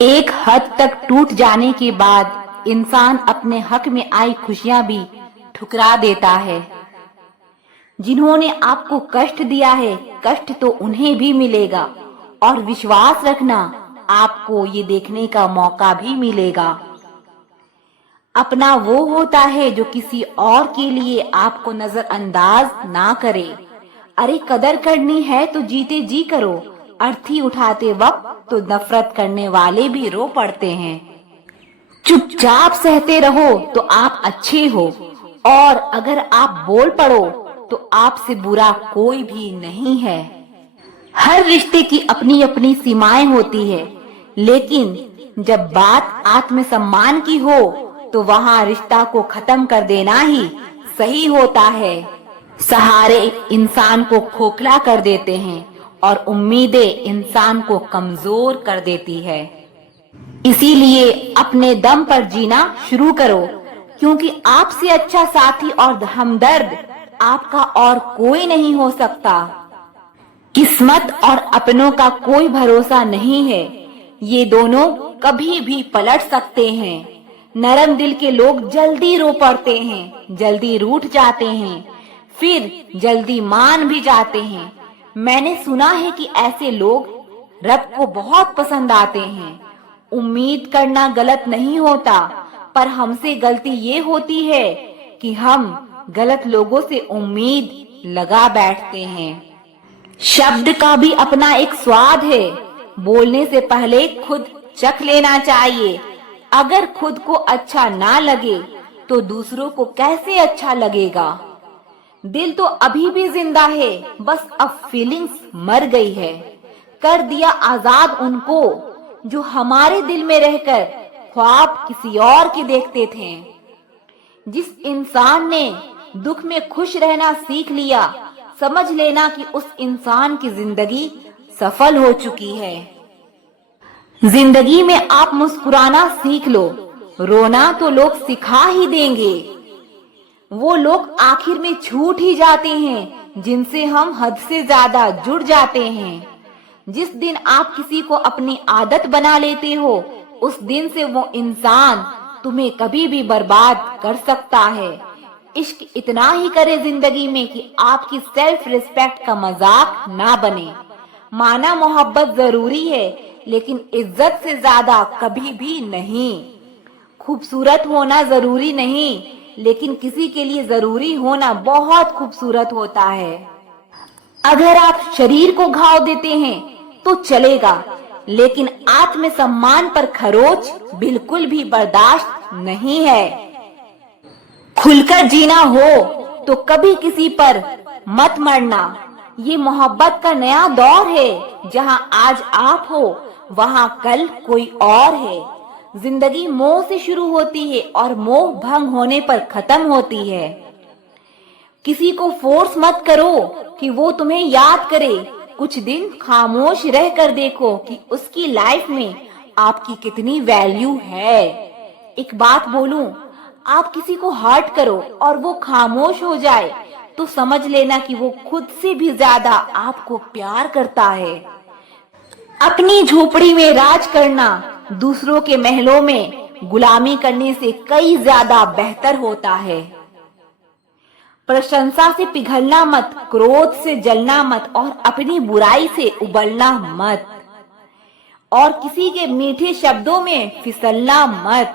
एक हद तक टूट जाने के बाद इंसान अपने हक में आई खुशियां भी ठुकरा देता है। जिन्होंने आपको कष्ट दिया है, कष्ट तो उन्हें भी मिलेगा और विश्वास रखना, आपको ये देखने का मौका भी मिलेगा। अपना वो होता है जो किसी और के लिए आपको नजरअंदाज ना करे। अरे कदर करनी है तो जीते जी करो, अर्थी उठाते वक्त तो नफरत करने वाले भी रो पड़ते हैं। चुपचाप सहते रहो तो आप अच्छे हो, और अगर आप बोल पड़ो तो आपसे बुरा कोई भी नहीं है। हर रिश्ते की अपनी अपनी सीमाएं होती है, लेकिन जब बात आत्मसम्मान की हो तो वहाँ रिश्ता को खत्म कर देना ही सही होता है। सहारे इंसान को खोखला कर देते हैं और उम्मीदें इंसान को कमजोर कर देती है। इसीलिए अपने दम पर जीना शुरू करो, क्योंकि आपसे अच्छा साथी और हमदर्द आपका और कोई नहीं हो सकता। किस्मत और अपनों का कोई भरोसा नहीं है, ये दोनों कभी भी पलट सकते हैं। नरम दिल के लोग जल्दी रो पड़ते हैं, जल्दी रूठ जाते हैं, फिर जल्दी मान भी जाते हैं। मैंने सुना है कि ऐसे लोग रब को बहुत पसंद आते हैं। उम्मीद करना गलत नहीं होता, पर हमसे गलती ये होती है कि हम गलत लोगों से उम्मीद लगा बैठते हैं। शब्द का भी अपना एक स्वाद है, बोलने से पहले खुद चख लेना चाहिए। अगर खुद को अच्छा ना लगे तो दूसरों को कैसे अच्छा लगेगा। दिल तो अभी भी जिंदा है, बस अब फीलिंग्स मर गई है। कर दिया आजाद उनको जो हमारे दिल में रहकर ख्वाब किसी और के देखते थे। जिस इंसान ने दुख में खुश रहना सीख लिया, समझ लेना कि उस इंसान की जिंदगी सफल हो चुकी है। जिंदगी में आप मुस्कुराना सीख लो, रोना तो लोग सिखा ही देंगे। वो लोग आखिर में छूट ही जाते हैं जिनसे हम हद से ज्यादा जुड़ जाते हैं। जिस दिन आप किसी को अपनी आदत बना लेते हो, उस दिन से वो इंसान तुम्हें कभी भी बर्बाद कर सकता है। इश्क इतना ही करे जिंदगी में कि आपकी सेल्फ रिस्पेक्ट का मजाक ना बने। माना मोहब्बत जरूरी है, लेकिन इज्जत से ज्यादा कभी भी नहीं। खूबसूरत होना जरूरी नहीं, लेकिन किसी के लिए जरूरी होना बहुत खूबसूरत होता है। अगर आप शरीर को घाव देते हैं तो चलेगा, लेकिन आत्मसम्मान पर खरोच बिल्कुल भी बर्दाश्त नहीं है। खुलकर जीना हो तो कभी किसी पर मत मरना। ये मोहब्बत का नया दौर है, जहां आज आप हो वहां कल कोई और है। जिंदगी मोह से शुरू होती है और मोह भंग होने पर खत्म होती है। किसी को फोर्स मत करो कि वो तुम्हें याद करे। कुछ दिन खामोश रह कर देखो कि उसकी लाइफ में आपकी कितनी वैल्यू है। एक बात बोलूं, आप किसी को हर्ट करो और वो खामोश हो जाए तो समझ लेना कि वो खुद से भी ज्यादा आपको प्यार करता है। अपनी झोपड़ी में राज करना दूसरों के महलों में गुलामी करने से कई ज्यादा बेहतर होता है। प्रशंसा से पिघलना मत, क्रोध से जलना मत और अपनी बुराई से उबलना मत, और किसी के मीठे शब्दों में फिसलना मत।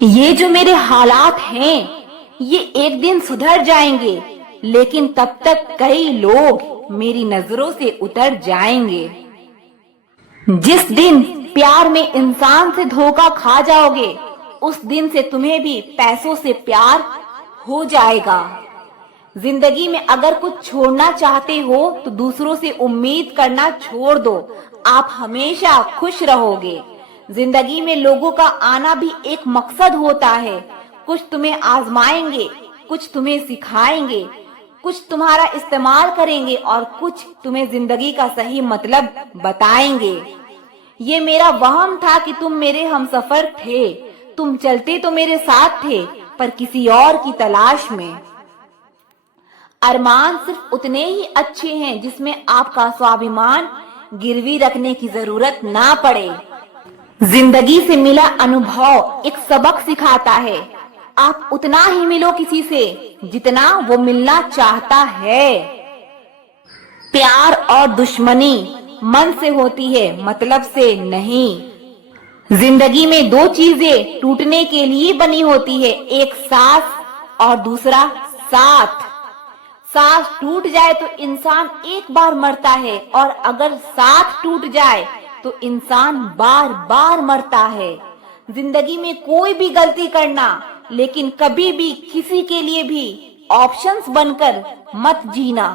ये जो मेरे हालात हैं, ये एक दिन सुधर जाएंगे, लेकिन तब तक कई लोग मेरी नजरों से उतर जाएंगे। जिस दिन प्यार में इंसान से धोखा खा जाओगे, उस दिन से तुम्हें भी पैसों से प्यार हो जाएगा। जिंदगी में अगर कुछ छोड़ना चाहते हो तो दूसरों से उम्मीद करना छोड़ दो, आप हमेशा खुश रहोगे। जिंदगी में लोगों का आना भी एक मकसद होता है। कुछ तुम्हें आजमाएंगे, कुछ तुम्हें सिखाएंगे, कुछ तुम्हारा इस्तेमाल करेंगे और कुछ तुम्हें जिंदगी का सही मतलब बताएंगे। ये मेरा वहम था कि तुम मेरे हमसफर थे। तुम चलते तो मेरे साथ थे, पर किसी और की तलाश में। अरमान सिर्फ उतने ही अच्छे हैं जिसमें आपका स्वाभिमान गिरवी रखने की जरूरत ना पड़े। जिंदगी से मिला अनुभव एक सबक सिखाता है। आप उतना ही मिलो किसी से जितना वो मिलना चाहता है। प्यार और दुश्मनी मन से होती है, मतलब से नहीं। जिंदगी में दो चीजें टूटने के लिए बनी होती है, एक सांस और दूसरा साथ। सांस टूट जाए तो इंसान एक बार मरता है, और अगर साथ टूट जाए तो इंसान बार बार मरता है। जिंदगी में कोई भी गलती करना, लेकिन कभी भी किसी के लिए भी ऑप्शंस बनकर मत जीना।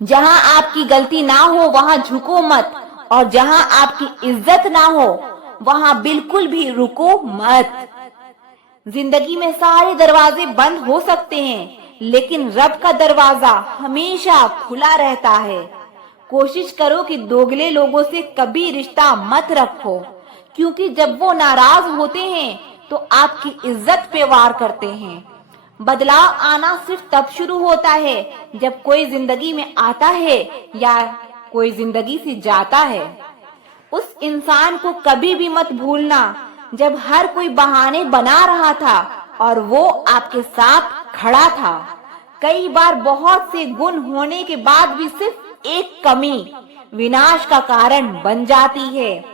जहां आपकी गलती ना हो वहां झुको मत, और जहां आपकी इज्जत ना हो वहां बिल्कुल भी रुको मत। जिंदगी में सारे दरवाजे बंद हो सकते हैं, लेकिन रब का दरवाजा हमेशा खुला रहता है। कोशिश करो कि दोगले लोगों से कभी रिश्ता मत रखो, क्योंकि जब वो नाराज होते हैं तो आपकी इज्जत पे वार करते हैं। बदलाव आना सिर्फ तब शुरू होता है जब कोई जिंदगी में आता है या कोई जिंदगी से जाता है। उस इंसान को कभी भी मत भूलना जब हर कोई बहाने बना रहा था और वो आपके साथ खड़ा था। कई बार बहुत से गुण होने के बाद भी सिर्फ एक कमी विनाश का कारण बन जाती है।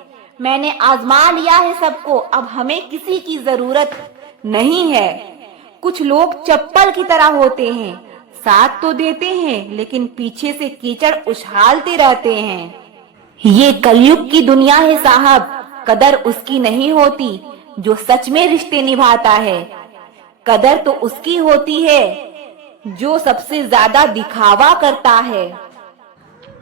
मैंने आजमा लिया है सबको, अब हमें किसी की जरूरत नहीं है। कुछ लोग चप्पल की तरह होते हैं, साथ तो देते हैं लेकिन पीछे से कीचड़ उछालते रहते हैं। ये कलयुग की दुनिया है साहब, कदर उसकी नहीं होती जो सच में रिश्ते निभाता है। कदर तो उसकी होती है जो सबसे ज्यादा दिखावा करता है।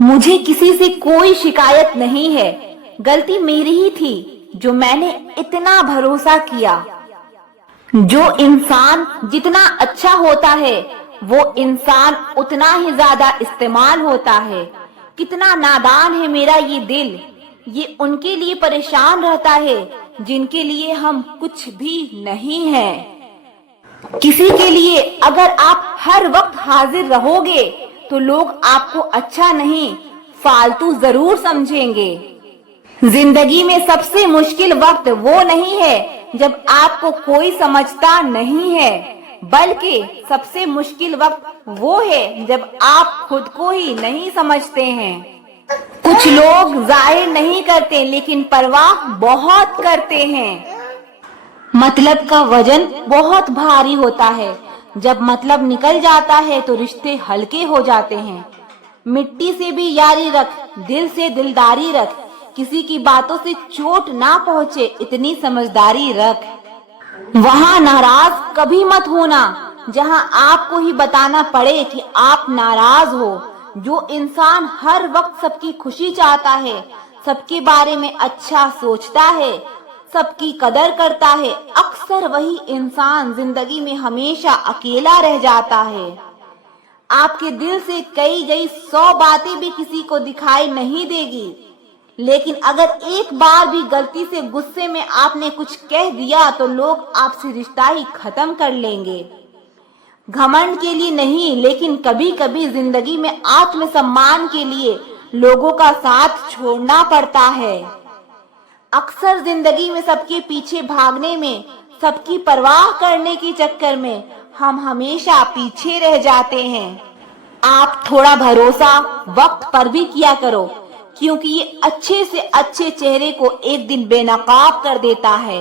मुझे किसी से कोई शिकायत नहीं है, गलती मेरी ही थी जो मैंने इतना भरोसा किया। जो इंसान जितना अच्छा होता है वो इंसान उतना ही ज्यादा इस्तेमाल होता है। कितना नादान है मेरा ये दिल, ये उनके लिए परेशान रहता है जिनके लिए हम कुछ भी नहीं हैं। किसी के लिए अगर आप हर वक्त हाजिर रहोगे तो लोग आपको अच्छा नहीं फालतू जरूर समझेंगे। जिंदगी में सबसे मुश्किल वक्त वो नहीं है जब आपको कोई समझता नहीं है, बल्कि सबसे मुश्किल वक्त वो है जब आप खुद को ही नहीं समझते हैं। कुछ लोग जाहिर नहीं करते लेकिन परवाह बहुत करते हैं। मतलब का वजन बहुत भारी होता है, जब मतलब निकल जाता है तो रिश्ते हल्के हो जाते हैं। मिट्टी से भी यारी रख, दिल से दिलदारी रख, किसी की बातों से चोट ना पहुँचे इतनी समझदारी रख। वहाँ नाराज कभी मत होना जहाँ आपको ही बताना पड़े कि आप नाराज हो। जो इंसान हर वक्त सबकी खुशी चाहता है, सबके बारे में अच्छा सोचता है, सबकी कदर करता है, अक्सर वही इंसान जिंदगी में हमेशा अकेला रह जाता है। आपके दिल से कही गई 100 बातें भी किसी को दिखाई नहीं देगी, लेकिन अगर एक बार भी गलती से गुस्से में आपने कुछ कह दिया तो लोग आपसे रिश्ता ही खत्म कर लेंगे। घमंड के लिए नहीं, लेकिन कभी कभी जिंदगी में आत्मसम्मान के लिए लोगों का साथ छोड़ना पड़ता है। अक्सर जिंदगी में सबके पीछे भागने में, सबकी परवाह करने के चक्कर में हम हमेशा पीछे रह जाते हैं। आप थोड़ा भरोसा वक्त पर भी किया करो, क्योंकि ये अच्छे से अच्छे चेहरे को एक दिन बेनकाब कर देता है।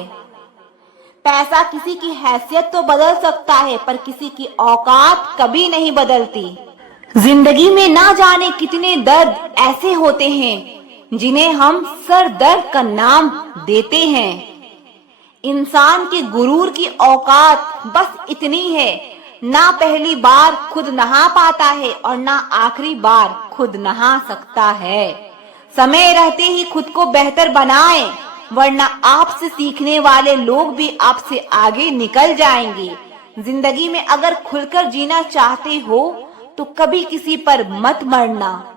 पैसा किसी की हैसियत तो बदल सकता है, पर किसी की औकात कभी नहीं बदलती। जिंदगी में ना जाने कितने दर्द ऐसे होते हैं जिन्हें हम सर दर्द का नाम देते हैं। इंसान के गुरूर की औकात बस इतनी है, ना पहली बार खुद नहा पाता है और ना आखिरी बार खुद नहा सकता है। समय रहते ही खुद को बेहतर बनाएं, वरना आपसे सीखने वाले लोग भी आपसे आगे निकल जाएंगे। जिंदगी में अगर खुलकर जीना चाहते हो तो कभी किसी पर मत मरना।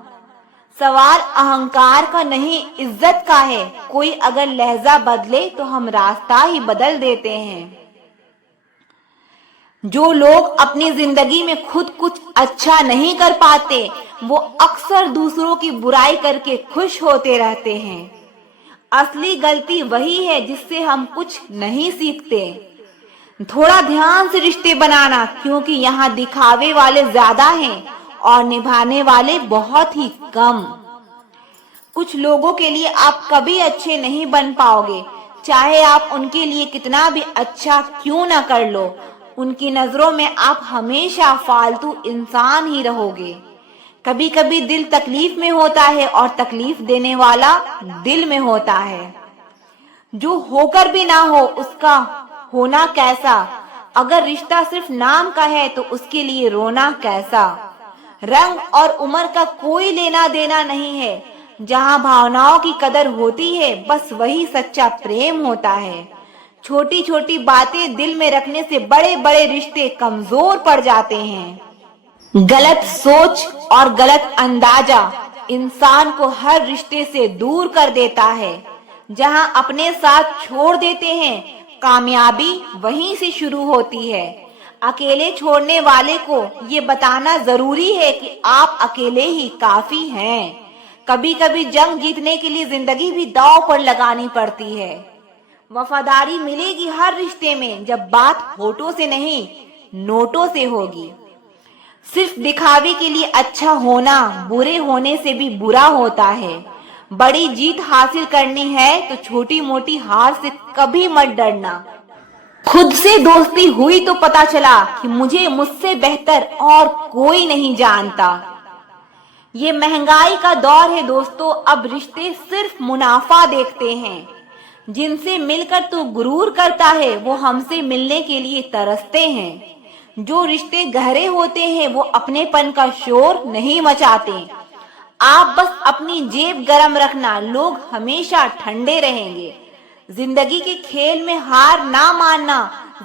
सवाल अहंकार का नहीं, इज्जत का है। कोई अगर लहजा बदले तो हम रास्ता ही बदल देते हैं। जो लोग अपनी जिंदगी में खुद कुछ अच्छा नहीं कर पाते, वो अक्सर दूसरों की बुराई करके खुश होते रहते हैं। असली गलती वही है जिससे हम कुछ नहीं सीखते। थोड़ा ध्यान से रिश्ते बनाना, क्योंकि यहाँ दिखावे वाले ज्यादा हैं और निभाने वाले बहुत ही कम। कुछ लोगों के लिए आप कभी अच्छे नहीं बन पाओगे, चाहे आप उनके लिए कितना भी अच्छा क्यों ना कर लो। उनकी नजरों में आप हमेशा फालतू इंसान ही रहोगे। कभी कभी दिल तकलीफ में होता है और तकलीफ देने वाला दिल में होता है। जो होकर भी ना हो उसका होना कैसा। अगर रिश्ता सिर्फ नाम का है तो उसके लिए रोना कैसा। रंग और उम्र का कोई लेना देना नहीं है। जहाँ भावनाओं की कदर होती है बस वही सच्चा प्रेम होता है। छोटी छोटी बातें दिल में रखने से बड़े बड़े रिश्ते कमजोर पड़ जाते हैं। गलत सोच और गलत अंदाजा इंसान को हर रिश्ते से दूर कर देता है। जहां अपने साथ छोड़ देते हैं, कामयाबी वहीं से शुरू होती है। अकेले छोड़ने वाले को ये बताना जरूरी है कि आप अकेले ही काफी हैं। कभी कभी जंग जीतने के लिए जिंदगी भी दांव पर लगानी पड़ती है। वफादारी मिलेगी हर रिश्ते में जब बात होठों से नहीं नोटों से होगी। सिर्फ दिखावे के लिए अच्छा होना बुरे होने से भी बुरा होता है। बड़ी जीत हासिल करनी है तो छोटी मोटी हार से कभी मत डरना। खुद से दोस्ती हुई तो पता चला कि मुझे मुझसे बेहतर और कोई नहीं जानता। ये महंगाई का दौर है दोस्तों, अब रिश्ते सिर्फ मुनाफा देखते हैं। जिनसे मिलकर तू गुरूर करता है वो हमसे मिलने के लिए तरसते हैं। जो रिश्ते गहरे होते हैं वो अपनेपन का शोर नहीं मचाते। आप बस अपनी जेब गरम रखना, लोग हमेशा ठंडे रहेंगे। जिंदगी के खेल में हार ना मानना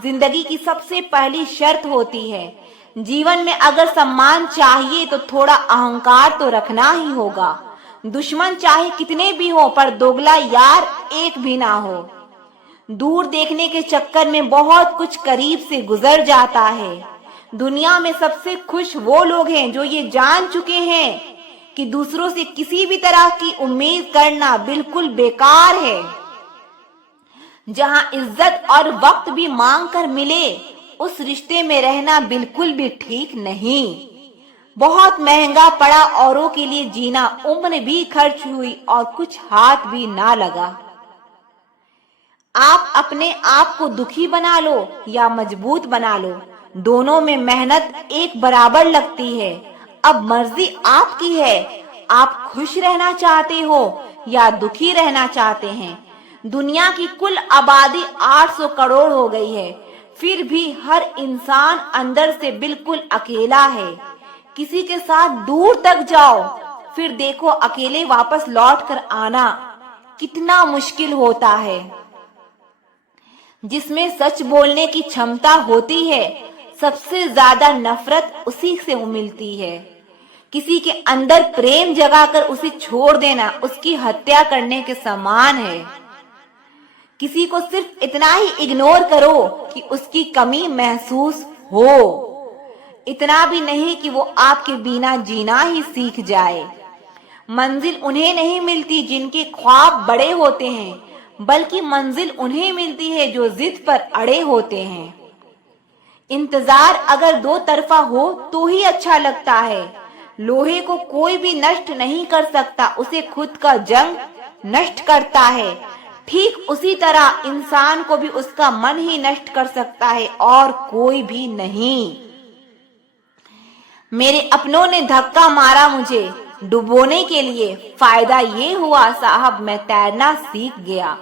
जिंदगी की सबसे पहली शर्त होती है। जीवन में अगर सम्मान चाहिए तो थोड़ा अहंकार तो रखना ही होगा। दुश्मन चाहे कितने भी हो पर दोगला यार एक भी ना हो। दूर देखने के चक्कर में बहुत कुछ करीब से गुजर जाता है। दुनिया में सबसे खुश वो लोग हैं जो ये जान चुके हैं कि दूसरों से किसी भी तरह की उम्मीद करना बिल्कुल बेकार है। जहां इज्जत और वक्त भी मांग कर मिले उस रिश्ते में रहना बिल्कुल भी ठीक नहीं। बहुत महंगा पड़ा औरों के लिए जीना, उम्र भी खर्च हुई और कुछ हाथ भी ना लगा। आप अपने आप को दुखी बना लो या मजबूत बना लो, दोनों में मेहनत एक बराबर लगती है। अब मर्जी आपकी है, आप खुश रहना चाहते हो या दुखी रहना चाहते हैं। दुनिया की कुल आबादी 800 करोड़ हो गई है, फिर भी हर इंसान अंदर से बिल्कुल अकेला है। किसी के साथ दूर तक जाओ फिर देखो अकेले वापस लौट कर आना कितना मुश्किल होता है। जिसमें सच बोलने की क्षमता होती है सबसे ज्यादा नफरत उसी से मिलती है। किसी के अंदर प्रेम जगाकर उसे छोड़ देना उसकी हत्या करने के समान है। किसी को सिर्फ इतना ही इग्नोर करो कि उसकी कमी महसूस हो, इतना भी नहीं कि वो आपके बिना जीना ही सीख जाए। मंजिल उन्हें नहीं मिलती जिनके ख्वाब बड़े होते हैं, बल्कि मंजिल उन्हें मिलती है जो जिद पर अड़े होते हैं। इंतजार अगर दो तरफा हो तो ही अच्छा लगता है। लोहे को कोई भी नष्ट नहीं कर सकता, उसे खुद का जंग नष्ट करता है। ठीक उसी तरह इंसान को भी उसका मन ही नष्ट कर सकता है और कोई भी नहीं। मेरे अपनों ने धक्का मारा मुझे डुबोने के लिए, फायदा ये हुआ साहब मैं तैरना सीख गया।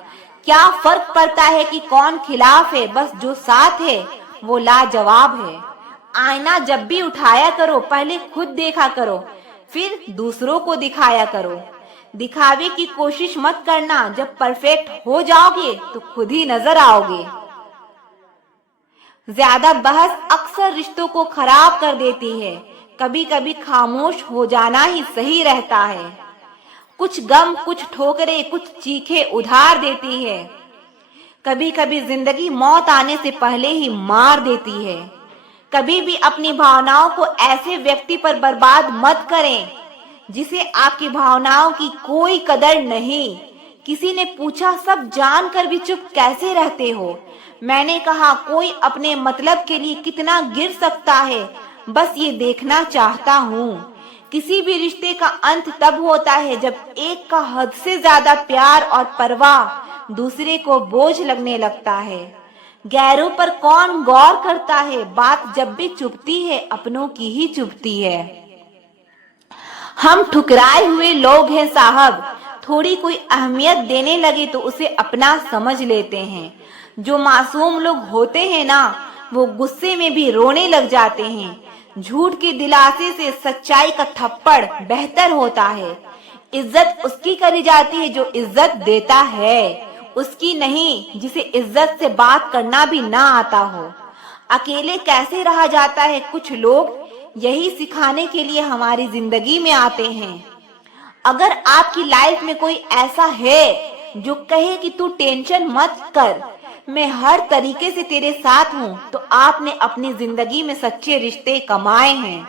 क्या फर्क पड़ता है कि कौन खिलाफ है, बस जो साथ है वो लाजवाब है। आईना जब भी उठाया करो पहले खुद देखा करो, फिर दूसरों को दिखाया करो। दिखावे की कोशिश मत करना, जब परफेक्ट हो जाओगे तो खुद ही नजर आओगे। ज्यादा बहस अक्सर रिश्तों को खराब कर देती है। कभी कभी खामोश हो जाना ही सही रहता है। कुछ गम, कुछ ठोकरें, कुछ चीखें उधार देती है। कभी कभी जिंदगी मौत आने से पहले ही मार देती है। कभी भी अपनी भावनाओं को ऐसे व्यक्ति पर बर्बाद मत करें जिसे आपकी भावनाओं की कोई कदर नहीं। किसी ने पूछा, सब जानकर भी चुप कैसे रहते हो? मैंने कहा, कोई अपने मतलब के लिए कितना गिर सकता है, बस ये देखना चाहता हूँ। किसी भी रिश्ते का अंत तब होता है जब एक का हद से ज्यादा प्यार और परवाह दूसरे को बोझ लगने लगता है। गैरों पर कौन गौर करता है, बात जब भी चुभती है अपनों की ही चुभती है। हम ठुकराए हुए लोग हैं साहब, थोड़ी कोई अहमियत देने लगे तो उसे अपना समझ लेते हैं। जो मासूम लोग होते हैं ना, वो गुस्से में भी रोने लग जाते हैं। झूठ के दिलासे से सच्चाई का थप्पड़ बेहतर होता है। इज्जत उसकी करी जाती है जो इज्जत देता है, उसकी नहीं जिसे इज्जत से बात करना भी ना आता हो। अकेले कैसे रहा जाता है, कुछ लोग यही सिखाने के लिए हमारी जिंदगी में आते हैं। अगर आपकी लाइफ में कोई ऐसा है जो कहे कि तू टेंशन मत कर, मैं हर तरीके से तेरे साथ हूँ, तो आपने अपनी जिंदगी में सच्चे रिश्ते कमाए हैं।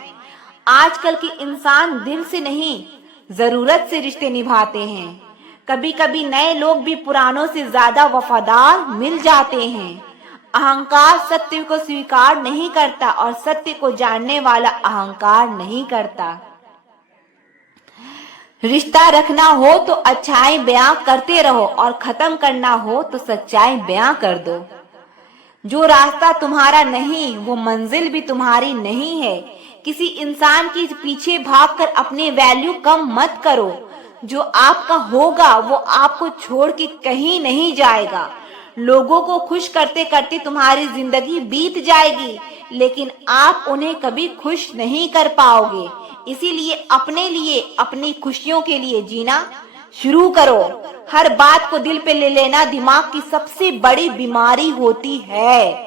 आजकल के इंसान दिल से नहीं, जरूरत से रिश्ते निभाते हैं। कभी कभी नए लोग भी पुरानों से ज्यादा वफादार मिल जाते हैं। अहंकार सत्य को स्वीकार नहीं करता और सत्य को जानने वाला अहंकार नहीं करता। रिश्ता रखना हो तो अच्छाई बयां करते रहो और खत्म करना हो तो सच्चाई बयां कर दो। जो रास्ता तुम्हारा नहीं वो मंजिल भी तुम्हारी नहीं है। किसी इंसान के पीछे भागकर अपनी वैल्यू कम मत करो। जो आपका होगा वो आपको छोड़ के कहीं नहीं जाएगा। लोगों को खुश करते करते तुम्हारी जिंदगी बीत जाएगी, लेकिन आप उन्हें कभी खुश नहीं कर पाओगे। इसीलिए अपने लिए, अपनी खुशियों के लिए जीना शुरू करो। हर बात को दिल पे ले लेना दिमाग की सबसे बड़ी बीमारी होती है।